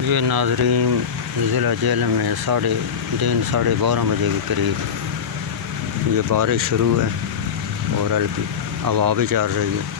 ये नाजरीन ज़िला जेल में दिन 12:30 बजे के करीब ये बारिश शुरू है और हल्की हवा भी चल रही है।